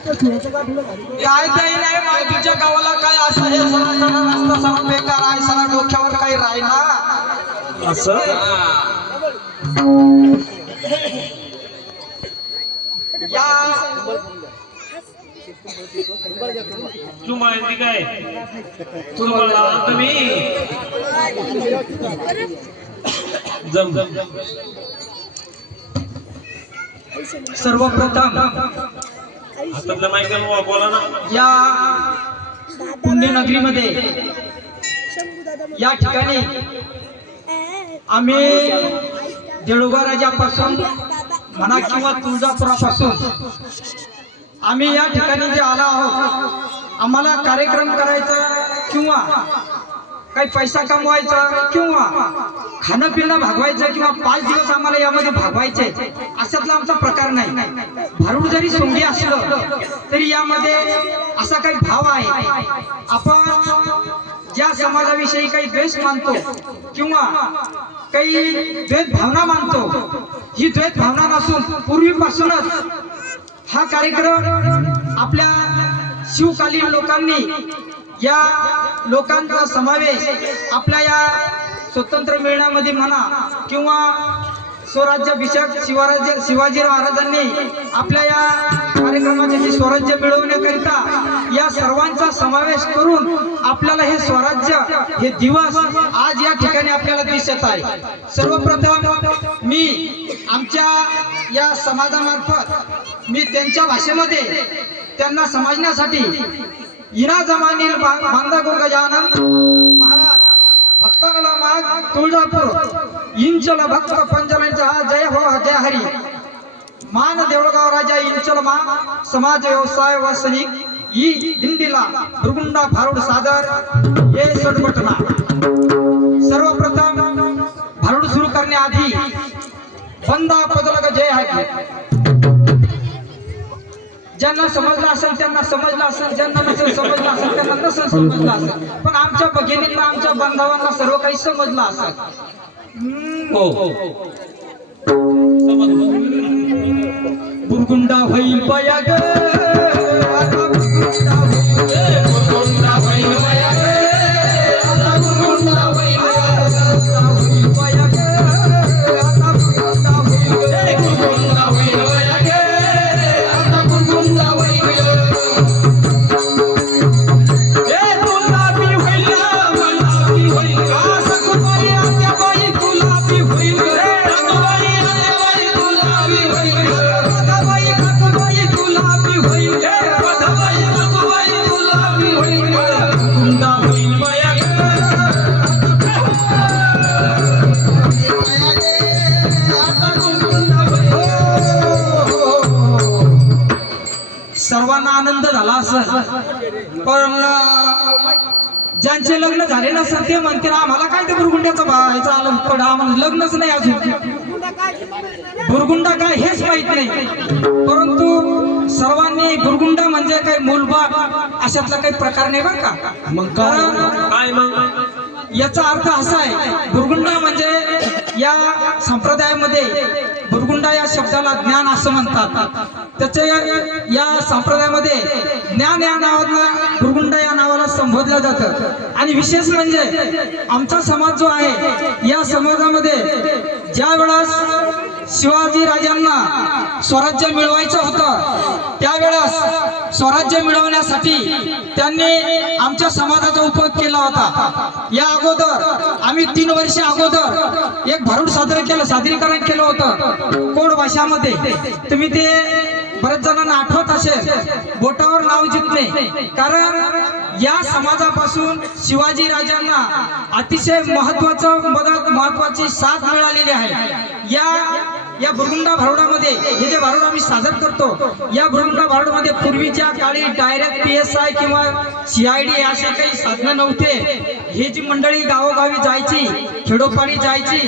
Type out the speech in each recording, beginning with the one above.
काय काही नाही माय तुझ्या गावाला काय असं हे सणा सणा रस्ता सणा बेकार आहे सणा डोक्यावर काही राहीना असं या तू माहिती काय तुम्हाला तुम्ही जम सर्वप्रथम हातातल्या माईकल बोला ना या पुण्यनगरीमध्ये या ठिकाणी आम्ही देऊळगाव राजापासून म्हणा किंवा तुळजापुरापासून आम्ही या ठिकाणी जे आलो आहोत आम्हाला कार्यक्रम करायचा किंवा काही पैसा कमवायचा किंवा खाणं पिणं भागवायचं किंवा 5 दिवस आम्हाला यामध्ये भागवायचे अशातला आमचा प्रकार नाही। भारूड जरी सोंगी असलं तरी यामध्ये असा काही भाव आहे। आपण ज्या समाजाविषयी काही द्वेष मानतो किंवा काही द्वेष भावना मानतो ही द्वेष भावना नसून पूर्वीपासूनच हा कार्यक्रम आपल्या शिवकालीन लोकांनी या लोकांचा समावेश आपल्या या स्वतंत्र मिळण्यामध्ये म्हणा किंवा स्वराज्याभिषेक शिवाजीराव महाराजांनी आपल्या या कार्यक्रमाचे जे स्वराज्य मिळवण्याकरिता या सर्वांचा समावेश करून आपल्याला हे स्वराज्य हे दिवस आज या ठिकाणी आपल्याला दिसत आहे। सर्वप्रथम मी आमच्या या समाजामार्फत मी त्यांच्या भाषेमध्ये त्यांना समजण्यासाठी इना जमानील बांधा गजानन महाराज भक्तांना माग तुळजापूर इंचल भक्त पंचलांचा जय हो जय हरी मान देऊळगाव राजा इंचल मा समाज व्यवसाय व सैनिक ई दिंडीला भुरगुंडा भारूड सादर हे सडबटना। सर्वप्रथम भारूड सुरू करण्याआधी बंदा पदलग जय हरी ज्यांना समजलं असेल त्यांना समजलं असेल ज्यांना नसेल समजलं असेल त्यांना नसेल समजलं असेल पण आमच्या भगिनींना आमच्या बांधवांना सर्व काही समजलं असेल। बुरगुंडा होईल पाया ग आता बुरगुंडा होईल पाया ग आता बुरगुंडा होईल पाया ग आता बुरगुंडा होईल पाया ग आता बुरगुंडा होईल ए गुलाबी होईल गुलाबी होईल का सकुबाई आत्या बाई गुलाबी होईल रे सकुबाई आत्या बाई गुलाबी होईल राधाबाई सकुबाई गुलाबी होईल रे राधाबाई सकुबाई गुलाबी होईल गुंडा होईल माया सर्वांना आनंद झाला असेल पण ज्यांचे लग्न झाले नसेल ते म्हणतील आम्हाला काय ते बुरगुंड्याचं व्हायचं आलं पण आम्हाला लग्नच नाही अजून बुरगुंडा काय हेच माहित नाही परंतु सर्वांनी बुरगुंडा म्हणजे काही मूलभूत अशातला काही प्रकार नाही बरं का। मग काय मग याचा अर्थ असा आहे बुरगुंडा म्हणजे या संप्रदायामध्ये बुरगुंडा या शब्दाला ज्ञान असं म्हणतात। त्याचे या संप्रदायामध्ये ज्ञान या नावानं बुरगुंडा या नावाला संबोधलं जातं आणि विशेष म्हणजे आमचा समाज जो आहे या समाजामध्ये ज्या वेळेस शिवाजी राजांना स्वराज्य मिळवायचं होतं त्यावेळेस स्वराज्य मिळवण्यासाठी त्यांनी आमच्या समाजाचा उपयोग केला होता। या अगोदर आम्ही 3 वर्ष अगोदर एक भारूड सादरीकरण केलं होतं कोड भाषामध्ये। तुम्ही ते बरेच जणांना आठवत असेल बोटावर नाव जिंकणे कारण या समाजापासून शिवाजी राजांना अतिशय महत्वाची साथ मिळालेली आहे। या बुरगुंडा भारूडामध्ये हे जे भारूड आम्ही सादर करतो या बुरगुंडा भारूडामध्ये पूर्वीच्या काळी डायरेक्ट PSI किंवा CID असे काही साधनं नव्हते। ही जी मंडळी गावोगावी जायची खेडोपाडी जायची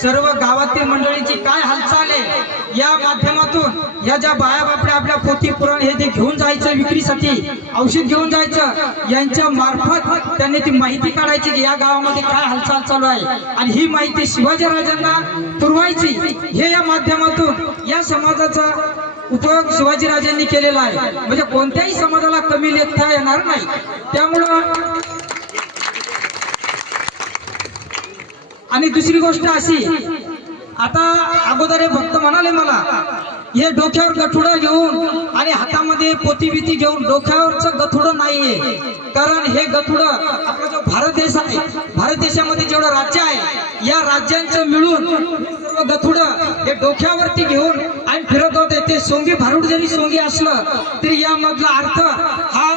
सर्व गावातील मंडळींची काय हालचाल आहे या माध्यमातून या ज्या बाया बापड्या आपल्या पोथी पुराण हे जे घेऊन जायचं विक्रीसाठी औषध घेऊन जायचं यांच्या मार्फत त्यांनी ती माहिती काढायची की या गावामध्ये काय हालचाल चालू आहे आणि ही माहिती शिवाजी राजांना पुरवायची। हे या माध्यमातून या समाजाचा उपयोग शिवाजीराजांनी केलेला आहे, म्हणजे कोणत्याही समाजाला कमी लेखता येणार नाही. त्यामुळं आणि दुसरी गोष्ट अशी, आता अगोदर हे भक्त म्हणाले मला, हे डोक्यावर गठुडं घेऊन आणि हातामध्ये पोती बिती घेऊन डोक्यावरचं गठुडं नाहीये. कारण हे गठुडं आपला जो भारत देश आहे, भारत देशामध्ये जेवढं राज्य आहे या राज्यांचं मिळून सर्व गठुडं हे डोक्यावरती घेऊन आणि फिरत होते. ते सोंगी भारूड जरी सोंगी असलं तरी यामधला अर्थ हा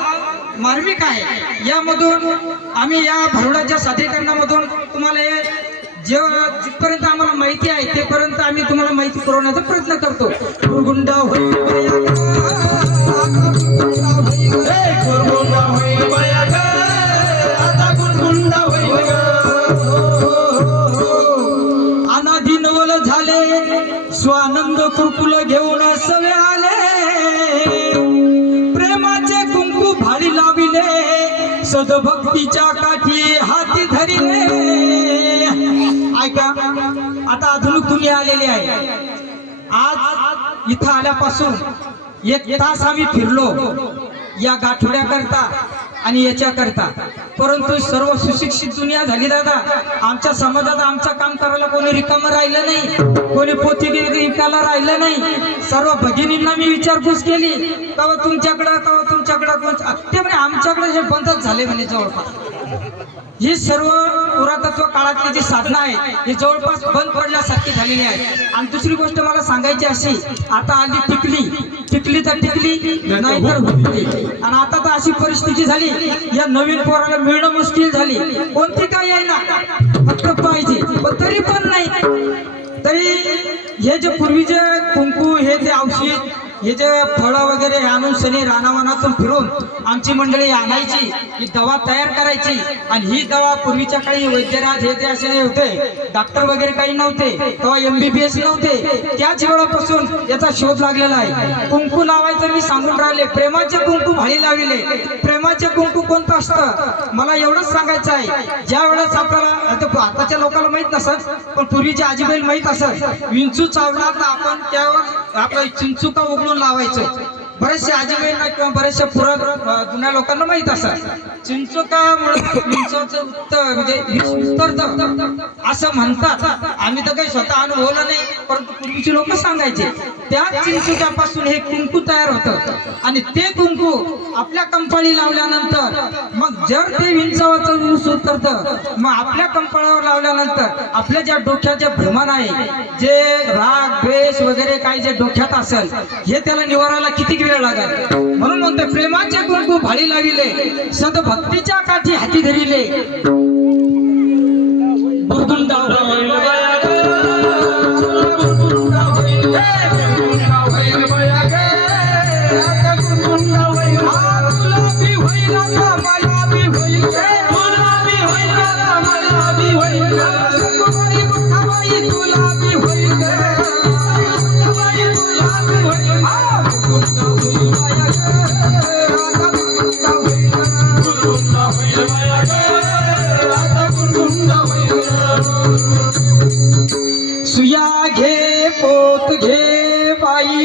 मार्मिक आहे. यामधून आम्ही या भारुडाच्या सादरीकरणामधून तुम्हाला हे जिथपर्यंत आम्हाला माहिती आहे तेपर्यंत आम्ही तुम्हाला माहिती पुरवण्याचा प्रयत्न करतो. गुरगुंडा होई अनादी नवल झाले स्वानंद कुरकुल घेऊन सवे आले, प्रेमाचे कुंकू भाडी लाविले सदभक्तीच्या काठी हाती धरिले. ऐका, आता आधुनिक दुनिया आलेली आहे. आज इथं आल्यापासून 1 तास आम्ही फिरलो या गाठोड्याकरता आणि याच्याकरता, परंतु सर्व सुशिक्षित दुनिया झाली दादा. आमच्या समाजात आमचं काम करायला कोणी रिकामं राहिलं नाही, कोणी पोथी विकायला राहिलं नाही. सर्व भगिनींना मी विचारपूस केली, कवा तुमच्याकडं ते म्हणे आमच्याकडे हे बंदच झाले म्हणे. जवळपास ही सर्व पुरातत्व काळातली जी साधनं आहे ही जवळपास बंद पडल्यासारखी झालेली आहे. आणि दुसरी गोष्ट मला सांगायची अशी, आता आली टिकली तर टिकली नाही तर हुकली. आणि आता तर अशी परिस्थिती झाली, या नवीन पोराला मिळणं मुश्किल झाली. कोणती काय आहे ना, फक्त पाहिजे, पण तरी पण नाही. तरी हे जे पूर्वीचे कुंकू, हे जे औषध, हे जे फळं वगैरे आणून सनी रानावनातून फिरून आमची मंडळी आणायची, ही दवा तयार करायची. आणि ही दवा पूर्वीच्या काळी वैद्यराज हे ते असे होते, डॉक्टर वगैरे काही नव्हते तेव्हा, MBBS नव्हते. त्याच वेळापासून याचा शोध लागलेला आहे. कुंकू लावायचं मी सांगून राहिले, प्रेमाचे कुंकू भाळी लाविले. प्रेमाचे कुंकू कोणतं असतं मला एवढंच सांगायचं आहे. ज्या वेळेस आपल्याला आताच्या लोकांना माहित नसत, पण पूर्वीचे आजीबाईल माहित असत, विंचू चावला तर आपण त्यावर आपलं चिंचुका उघडून लावायचं. बरेचसे आजीबाईंना किंवा बरेचशा जुन्या लोकांना माहित असत, चिंचुकामुळे विंचूचं उतरतं असं म्हणतात. आम्ही तर काही स्वतः अनुभवलं नाही, परंतु पूर्वीचे लोक सांगायचे. त्या चिंचुक्यापासून हे कुंकू तयार होतं. आणि ते कुंकू आपल्या कंपाळी लावल्यानंतर मग जर ते विंचवाचं ऊस उतरतं, मग आपल्या कंपाळावर लावल्यानंतर आपल्या ज्या डोक्याचे भ्रमण आहे, जे राग द्वेष वगैरे काही जे डोक्यात असेल, हे त्याला निवारायला किती वेळ लागेल. म्हणून म्हणते प्रेमाचे कुंकू भाळी लाविले सदभक्तीच्या काठी हाती धरिले. सुया घे पोत घे बाई,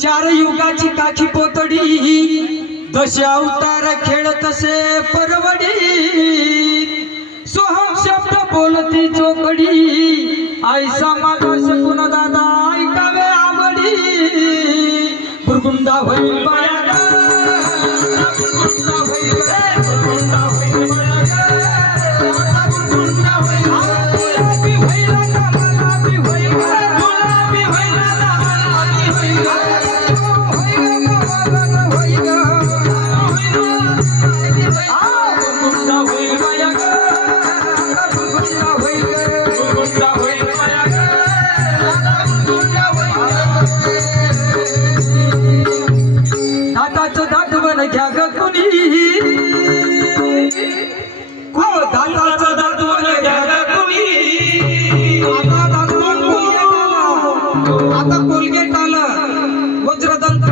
चार युगाची काठी पोतडी, दशावतार खेळ तसे परवडी. सोहम शब्द बोलती चोकडी, ऐसा माझा शकून दादा ऐकावे आवडी. बुरगुंडा होईल बाया ग, बुरगुंडा होईल रे, बुरगुंडा होईल बाया ग, बुरगुंडा होईल. गुलाबी होईल ना गुलाबी होईल, गुलाबी होईल ना गुलाबी होईल, होईल ना होईल, बुरगुंडा होईल बाया ग, बुरगुंडा होईल, बुरगुंडा होईल बाया ग, बुरगुंडा होईल. बन घ्या ग कुणी दाताचं दात बन घ्या ग कुणी आता दातवण आता कोलगेट आलं वज्रदंत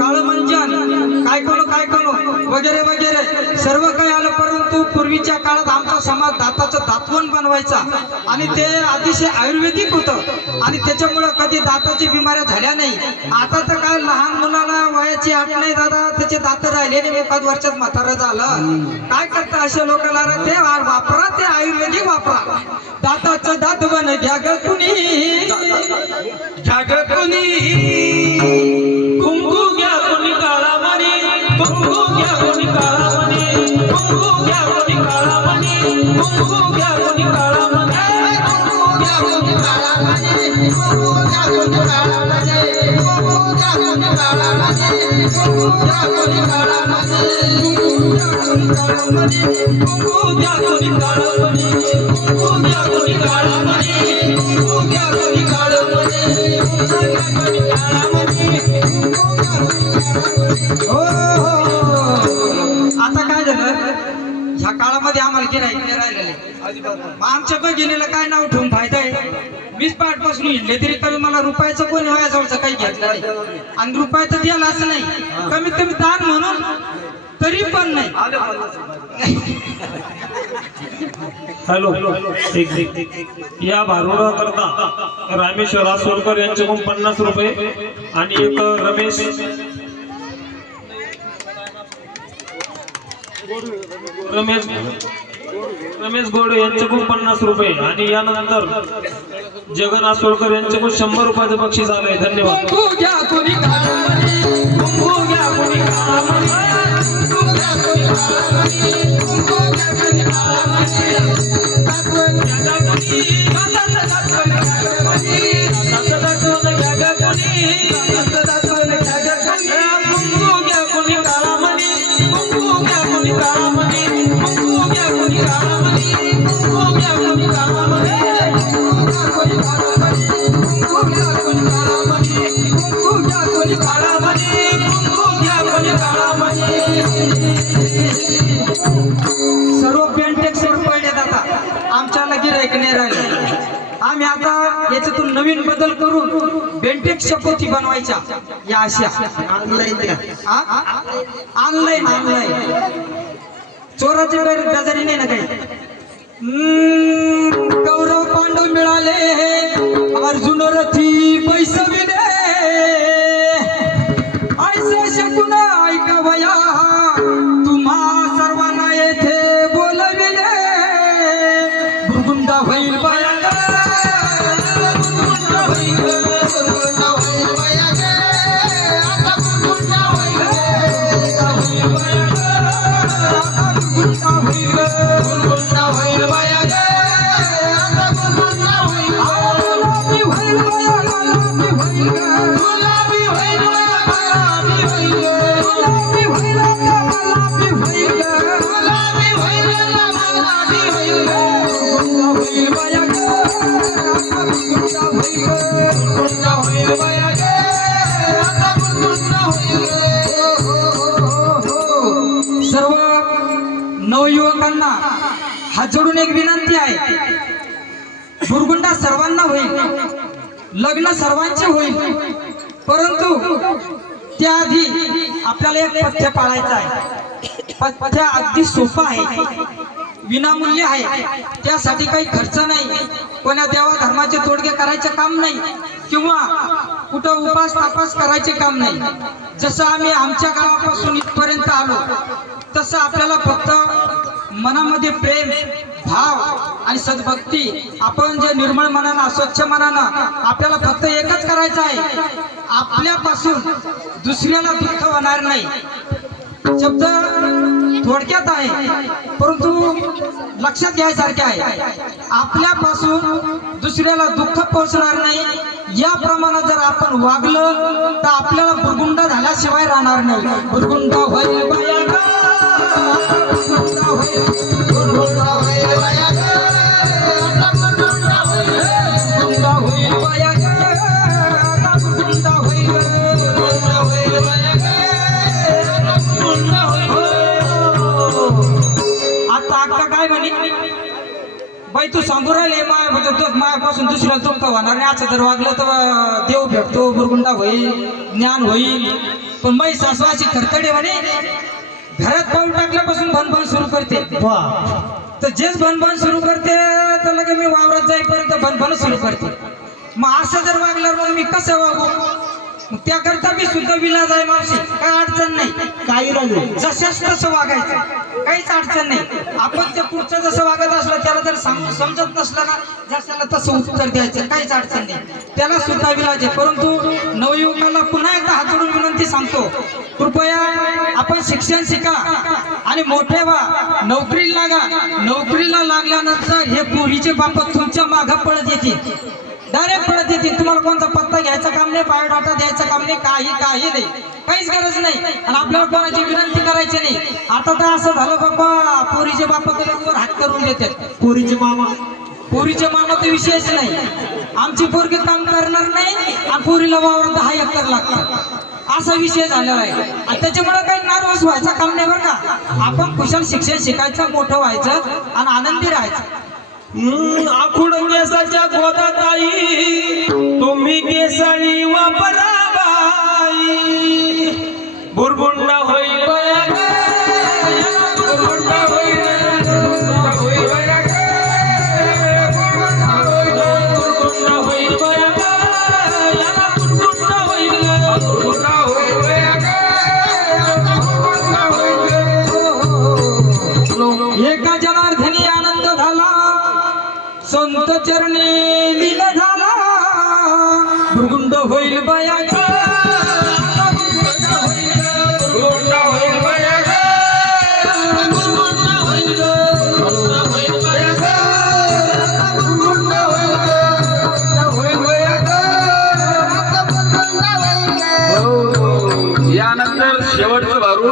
काळ मंजन काय करो वगैरे वगैरे सर्व काही आलं परंतु पूर्वीच्या काळात आमचा समाज दाताचं दातवण बनवायचा आणि ते अतिशय आयुर्वेदिक होतं आणि त्याच्यामुळं कधी दाताची बिमाऱ्या झाल्या नाही. आता तर काय लहान मुलाला वयाची आठ नाही दादा त्याचे दात राहिले नाही 1 वर्षात म्हातारं झालं. काय करता अशा लोकांना ते वापरा ते आयुर्वेदिक वापरा. दाताचं दात बन घ्या ग कुणी घ्या ग कुणी कुंकू घ्या कोणी काळा मणी कुंकू घ्या कोणी काळा मणी कुंकू घ्या कोणी काळा मणी कुंकू घ्या कोणी काळा मणी कुंकू घ्या कोणी काळा मणी कुंकू घ्या कोणी काळा मणी कुंकू घ्या कोणी काळा मणी कुंकू घ्या कोणी काळा मणी कुंकू घ्या कोणी काळा मणी कुंकू घ्या कोणी काळा मणी कुंकू घ्या कोणी काळा मणी कुंकू घ्या कोणी काळा मणी हो. आता काय झालं ह्या काळामध्ये आम्हाला गिराईक नाही राहिलेले. मग आमच्या गेलेलं काय नाव ठेवून फायदा आहे. मीच पाठपासून हिंडले तरी कमी मला रुपयाचं कोणी व्हायचं काही घेतलं नाही आणि रुपयाचं द्यायला असं नाही कमीत कमी दान म्हणून तरी पण नाही. हॅलो या भारुडा करता रामेश्वर आसोलकर यांच्याकडून 50 रुपये आणि एक रमेश गोडे यांच्याकडून 50 रुपये आणि यानंतर जगन आसोलकर यांच्याकडून 100 रुपयाचं बक्षीस आलंय. धन्यवाद. कुंकू घ्या कोणी काळा मणी कुंकू घ्या कोणी काळा मणी कुंकू घ्या कोणी काळा मणी कुंकू घ्या कोणी काळा मणी दातवण घ्या ग कोणी दाताचं दातवण घ्या ग कोणी दाताचं दातवण घ्या ग कोणी दाताचं दातवण घ्या ग कोणी कुंकू घ्या कोणी काळा मणी कुंकू घ्या कोणी काळा मणी कुंकू घ्या कोणी काळा मणी कुंकू घ्या कोणी काळा मणी कुंकू घ्या कोणी काळा मणी कुंकू घ्या कोणी काळा मणी कुंकू घ्या कोणी काळा मणी. सर्व बेंटेक्स वर पडले आता आमच्याला गिराईक नाही राहिले. आम्ही आता याच्यातून नवीन बदल करून बेंटेक्सच्या पोथी बनवायच्या या अशा ऑनलाईन चोराची गजारी नाही ना काही. कौरव पांडव मिळाले अर्जुन रथी पैसविले ऐसे शकून ऐकवया तुम्हा सर्वांना येथे बोलविले भुरगुंडा होईल बाया ग, भुरगुंडा होईल ग, भुरगुंडा होईल बाया ग, आता भुरगुंडा होईल ग, भुरगुंडा होईल ग, भुरगुंडा होईल बाया ग, आता भुरगुंडा होईल ग, गुलाबी होईल बाया, गुलाबी होईल ग, गुलाबी होईल बाया, गुलाबी होईल ग, गुलाबी होईल ग, गुलाबी होईल ग, गुलाबी होईल ग, गुलाबी होईल ग, भुरगुंडा होईल बाया ग, आता भुरगुंडा होईल ग, भुरगुंडा होईल बाया ग, आता भुरगुंडा होईल ग. सर्व नवयुवकांना हात जोडून एक विनंती आहे. भुरगुंडा सर्वांना होईल, लग्न सर्वांचे होईल, परंतु त्याआधी आपल्याला एक पथ्य पाळायचं आहे. पथ्य अगदी सोपं आहे, विनामूल्य आहे. त्यासाठी काही खर्च नाही, कोणा देवा धर्माचे तोडगे करायचे काम नाही किंवा कुठं उपास तापास करायचे काम नाही. जसं आम्ही आमच्या गावापासून इथपर्यंत आलो तसं आपल्याला फक्त मनामध्ये प्रेम भाव आणि सद्भक्ती आपण जे निर्मळ मनानं स्वच्छ मनानं आपल्याला फक्त एकच करायचं आहे. आपल्यापासून दुसऱ्याला दुःख होणार नाही. शब्द थोडक्यात आहे परंतु लक्षात घ्यायसारखे आहे. आपल्यापासून दुसऱ्याला दुःख पोहोचणार नाही याप्रमाणे जर आपण वागलं तर आपल्याला भुरगुंडा झाल्याशिवाय राहणार नाही. भुरगुंडा होईल बाया ग, भुरगुंडा होईल, भुरगुंडा होईल बाया ग, आता भुरगुंडा होईल, भुरगुंडा होईल बाया ग, आता भुरगुंडा होईल, भुरगुंडा होईल बाया ग, आता बाई तू सांगू राहिले मायापासून दुसऱ्याला दुःख होणार नाही, असं जर वागलं तर देव भेटतो, बुरगुंडा होईल, ज्ञान होईल. पण माई सासू अशी खरतडे म्हणे, घरात पाऊल टाकल्यापासून भनभन सुरू करते. तर जेच भनभन सुरू करते तर लगे मी वावरात जाईपर्यंत भनभन सुरू करते. मग असं जर वागल्यावर मग मी कसं वागू? मग त्याकरता मी सुद्धा विलाज आहे मावशी, काय अडचण नाही. काही राजू जशाच तसं वागायचं, काहीच अडचण नाही. आपण ते पुढचं जसं वागत असलं त्याला जर समजत नसलं ना, जशाला तसं उत्तर द्यायचं, काहीच अडचण नाही. त्याला सुद्धा विलाज आहे. परंतु नवयुवकाला पुन्हा एकदा हात जोडून विनंती सांगतो, कृपया आपण शिक्षण शिका आणि मोठे व्हा, नोकरीला लागा. नोकरीला लागल्यानंतर हे पोरीचे बाप तुमच्या मागं पळत येतील, डायरेक्ट पळत येतील. तुम्हाला कोणता पत्ता घ्यायचा काम नाही, बायोडाटा द्यायचा काम नाही, काही नाही, काहीच गरज नाही. आणि आपल्याला कोणाची विनंती करायची नाही. आता तर असं झालं बाबा, पोरीचे बाप वर हात करून देतात. पोरीचे मामा तर विषयच नाही. आमची पोरगी काम करणार नाही आणि पोरीला वावर 10 एकर लागतात, असा विषय झालेला आहे. आणि त्याच्यामुळे काही नाराज व्हायचं काम नाही बरं का. आपण कुशल शिक्षण शिकायचं, मोठं व्हायचं आणि आनंदी राहायचं. आखुड केसाच्या गोदात आई, तुम्ही केसाळी वापरा बाई. बुरबुंडा होईल बया ग, बुरबुंडा होईल, बुरबुंडा होईल बया ग, बुरबुंडा होईल बया ग, याला बुरबुंडा होईल ग, बुरबुंडा होईल बया ग, बुरबुंडा होईल ग. एका जनार्दनी आनंद झाला, संत चरणी लीन झाला. भृगुंड होईल बया ग, बुरबुंडा होईल बया ग, बुरबुंडा होईल ग, बुरबुंडा होईल बया ग, बुरबुंडा होईल ग, होईल बया ग, बुरबुंडा होईल ग. यानंतर शेवटचं भारू